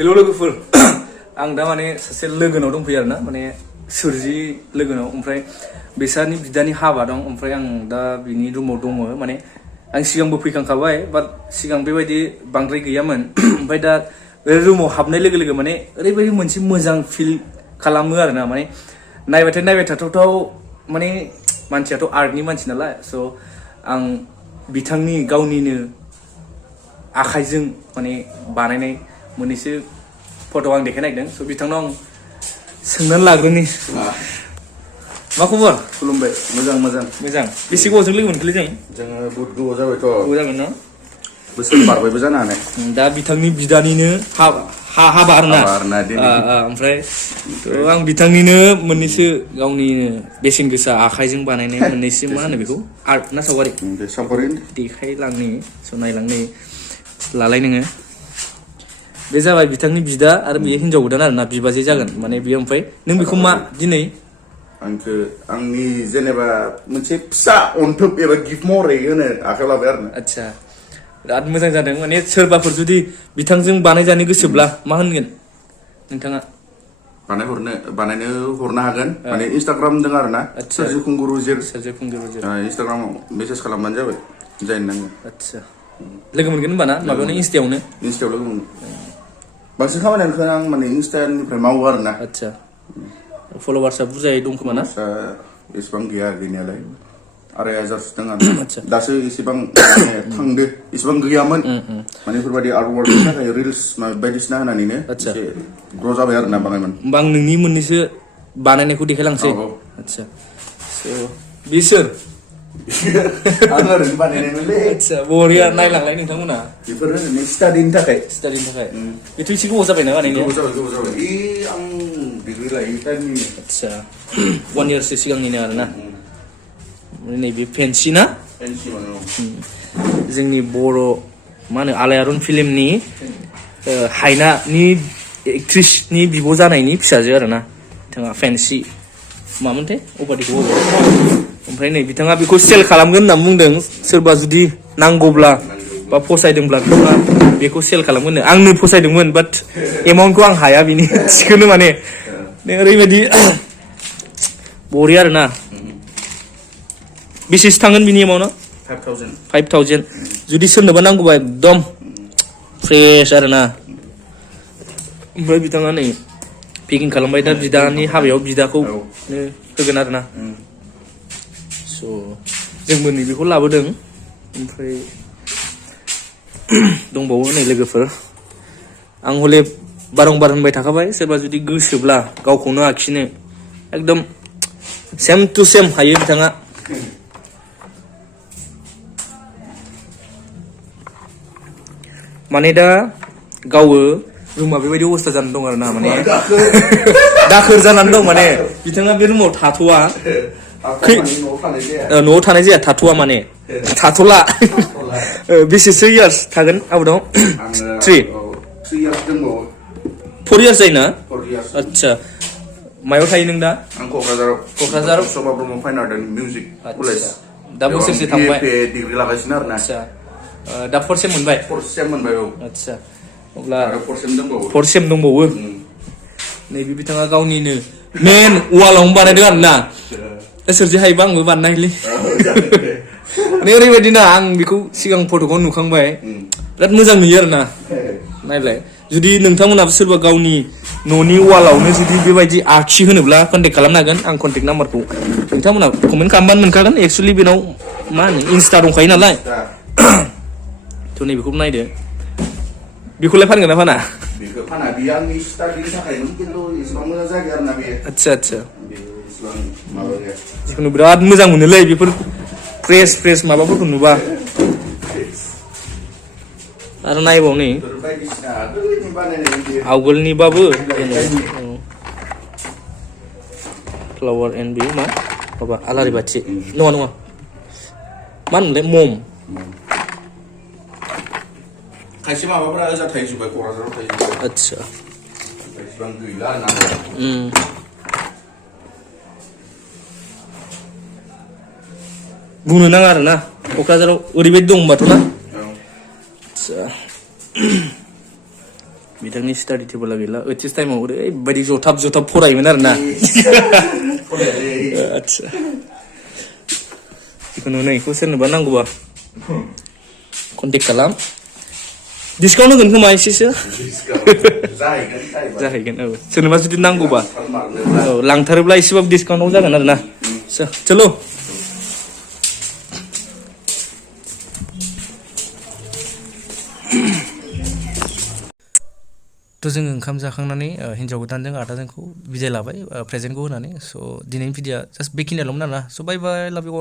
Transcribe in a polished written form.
हेल' लोगोफोर आं दा माने सासे लोगोनाव दंफैयो आरोना माने सोरजि लोगोनाव ओमफ्राय बिसानि बिदानि हाबा दं ओमफ्राय आं दा बिनि रुमाव दङ माने आं सिगांबो फैखांखाबाय बाट सिगां बेबायदि बांद्राय गैयामोन ओमफ्राय दा रुमाव हाबनाय लोगो लोगो माने ओरैबायदि मोनसे मोजां फिल खालामो आरोना माने नायबाय थाथावथाव माने मानसियाथ' आर्टनि मानसि नालाय स' आं बिथांनि गावनिनो आखाइजों माने बानायनाय मोननैसो फट' आं देखायनो नागिरदों स' बिथांनाव आं सोंनानै लाग्रोनि मा खबर खुलुमबाय मोजां बेसे गोबावजों लोगो मोनखोलै जोङो बुहुद गोबाव जाबायथ' गोबाव जागोन ना बोसोर बारबायबो जानो हानाय दा बिथांनि बिदानिनो हाबा आरोना ओमफ्राय आं बिथांनिनो मोननैसो गावनिनो बेसेन गोसा आखाइजों बानायनाय मोननैसो मा होनो बेखौ आर्ट ना सावगारि देखायलांनि स' नायलांनि लालाय नोङो बे जाबाय बिथांनि बिदा आरो बेयो हिनजाव गोदान आरोना बिबाजै जागोन माने बेयो ओमफ्राय नों बेखौ मा दिनै आंखो आंनि जेनेबा मोनसे फिसा अनथोब एबा गिफ्ट महरै होनो आखायाव लाबाय आरो ना आदसा बिराद मोजां जादों माने सोरबाफोर जुदि बिथांजों बानायजानो गोसोब्ला मा होनगोन नोंथाङा बानायनो हरनो हागोन माने इन्सटाग्राम दं आरो ना सोरजिखुंगुरु इन्सटाग्रामाव मेसेज खालामबानो जाबाय जायनो नाङो आदसा लोगो मोनगोन होनबा ना माबायावनो इन्स्टायावनो लोगो मोनगोन बांसिन खामानियानो आं माने इन्स्टानिफ्राय मावो आरो ना आदसा फल'वार्सआ बुरजायै दं खोमा ना एसेबां गैया गैनायालाय 2,500 दं आरो दासो एसेबां थांदो एसेबां गैयामोन माने बेफोरबायदि आर्टवर्कनि थाखाय रिल्स बायदिसिना होनानैनो एसे ग्र' जाबाय आरो ना बाङायमोन होमबा आं नोंनि मोननैसो बानायनायखौ देखायलांसै आदसा बिसोर आं ओरैनो बानायनायमोनलै आदसा बरिया नायलांलाय नोंथांमोना बेफोर ओरैनो स्टाडिनि थाखाय बेथ' एसे गोबाव जाबाय ना बानायनाया गोबाव जाबाय आं डिग्रि लायो टाइमनि आदसा 1 इयारसो सिगांनिनो आरोना नैबे फेन्सि ना जोंनि बर' मा होनो आलायारन फिल्मनि हायनानि एक्ट्रिसनि बिब' जानायनि फिसाजो आरोना बिथाङा फेन्सि मामोनथाय अपादिखौ ओमफ्राय नै बिथाङा बेखौ सेल खालामगोन होनना बुंदों सोरबा जुदि नांगौब्ला बा फसायदोंब्ला बिथाङा बेखौ सेल खालामगोन आंनो फसायदोंमोन बाट एमाउन्टखौ आं हाया बिनि थिखोनो माने ओरैबायदि बरिया आरोना बेसेसो थांगोन बिनि एमाउन्टआ 5,000 जुदि सोरनोबा नांगौबा एकदम फ्रेश आरोना ओमफ्राय बिथाङा नै पेकिं खालामबाय दा बिदानि हाबायाव बिदाखौ होगोन आरोना स' जोंबो नैबेखौ लाबोदों ओमफ्राय दंबावो नै लोगोफोर आं हले बारंबार होनबाय थाखाबाय सोरबा जुदि गोसोब्ला गावखौनो आखिनो एकदम सेम टु सेम हायो बिथाङा माने दा गावो रुमा बेबायदि अबस्था जानानै दं आरोना माने दाखोर जानानै दं माने बिथाङा बे रुमाव थाथ'वा न'आव थानाय जाया थाथ'वा माने थाथ'ला बेसेसो इयार्स थागोन आउटआव 3 4 इयार्स जायोना आदसा मायाव थायो नों दा आं क'क्राझाराव सभा Brahma fine art and music college दा बोसोरसे थांबाय डिग्रि लागासिनो आरो ना दा 4 सेम मोनबाय औ आदसा अब्ला 4 सेम दंबावो नैबे बिथाङा गावनिनो मेन वालावनो बानायदों आरोना सोरजि हायोबा आंबो बानायनायलै माने ओरैबायदि ना आं बेखौ सिगां फट'खौ नुखांबाय बिराद मोजां नुयो आरोना नायलाय जुदि नोंथांमोनाबो सोरबा गावनि न'नि वालावनो जुदि बेबायदि आखि होनोब्ला कन्टेक्ट खालामनो हागोन आं कन्टेक्ट नाम्बारखौ नोंथांमोना कमेन्ट खालामबानो मोनखागोन एक्सुवेलि बेनाव मा होनो इन्स्टा दंखायो नालाय थ' नैबेखौ नायदो बेखौलाय फानगोन ना फाना बेखौ फाना बियो आंनि स्टाडिनि थाखायमोन खिन्थु एसेबां मोजां जायाखै आरोना बेयो आदसा जिखुनु बिराद मोजां मोनोलै बेफोर फ्रेश माबाफोरखौ नुबा आरो नायबाव नै आवगोलनिबाबो फ्लावार एन्ड बे माबा आलारि बाथि नङा मा होनोमोनलाय मम खायसे माबाफोरा ओजा थाहैजोब्बाय क'क्राझाराव थाहैजोब्बाय आदसा इसेबां गैला आरोना बुंनो नाङा आरोना क'क्राझाराव ओरैबायदि दं होनबाथ' ना आदसा बिथांनि दानि स्टाडि टेबोला गैला ओइचएस टाइमाव ओरैबायदि जथाब फरायोमोन आरोना आदसा जिखुनु नै इखौ सोरनोबा नांगौबा कन्टेक्ट खालाम डिसकाउन्ट होगोन खोमा एसेसो जाहैगोन औ सोरनोबा जुदि नांगौबा औ लांथारोब्ला एसेबाबो डिसकाउन्टआव जागोन आरोना चलो थ' जोङो ओंखाम जाखांनानै हिन्जाव गोदानजों आदाजोंखौ बिदाय लाबाय प्रेजेन्टखौ होनानै स' दिनैनि भिडिअ'आ जास्ट बेखिनियाल'मोन आरोना स' बाय बाय लाभ इउ अल